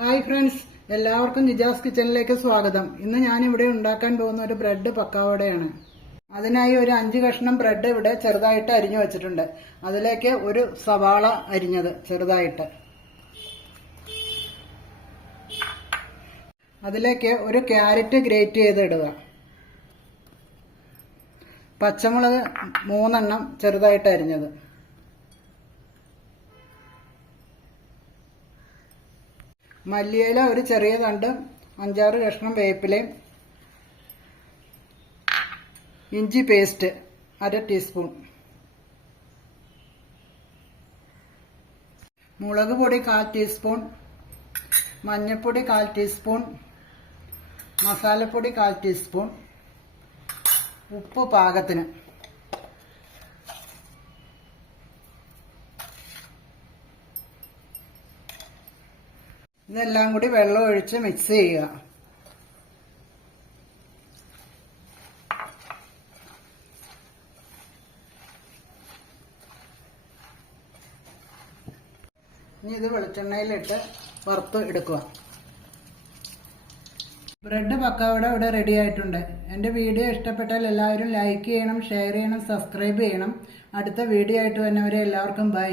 Hi friends എല്ലാവർക്കും നിജാസ് കിച്ചണിലേക്ക് സ്വാഗതം. ഇന്ന് ഞാൻ ഇവിടെ ഉണ്ടാക്കാൻ പോകുന്ന ഒരു ബ്രെഡ് പക്കാവടയാണ്. അതിനായി ഒരു അഞ്ച് കഷ്ണം ബ്രെഡ് ഇവിടെ ചെറുതായിട്ട് അരിഞ്ഞു വെച്ചിട്ടുണ്ട്. അതിലേക്ക് ഒരു സവാള അരിഞ്ഞത് ചെറുതായിട്ട്. അതിലേക്ക് ഒരു ക്യാരറ്റ് ഗ്രേറ്റ് ചെയ്ത് ഇടുക. പച്ചമുളക് മൂന്നെണ്ണം ചെറുതായിട്ട് അരിഞ്ഞത്. മല്ലിയില ഒരു ചെറിയ തണ്ട് അഞ്ചാറ് കഷ്ണം വേപ്പിലയും ഇഞ്ചി പേസ്റ്റ് അര ടീസ്പൂൺ. മുളക് പൊടി കാൽ ടീസ്പൂൺ മഞ്ഞൾപ്പൊടി കാൽ ടീസ്പൂൺ മസാലപ്പൊടി കാൽ ടീസ്പൂൺ ഉപ്പ് പാകത്തിന്. ഇതെല്ലാം കൂടി വെള്ളം ഒഴിച്ച് മിക്സ് ചെയ്യുക. ഇനി ഇത് വെളിച്ചെണ്ണയിലിട്ട് വറുത്ത് എടുക്കുക. ബ്രെഡ് പക്കാവട ഇവിടെ റെഡി ആയിട്ടുണ്ട്. എന്റെ വീഡിയോ ഇഷ്ടപ്പെട്ടാൽ എല്ലാവരും ലൈക്ക് ചെയ്യണം ഷെയർ ചെയ്യണം സബ്സ്ക്രൈബ് ചെയ്യണം. അടുത്ത വീഡിയോ ആയിട്ട് തന്നെ അവരെ എല്ലാവർക്കും ബൈ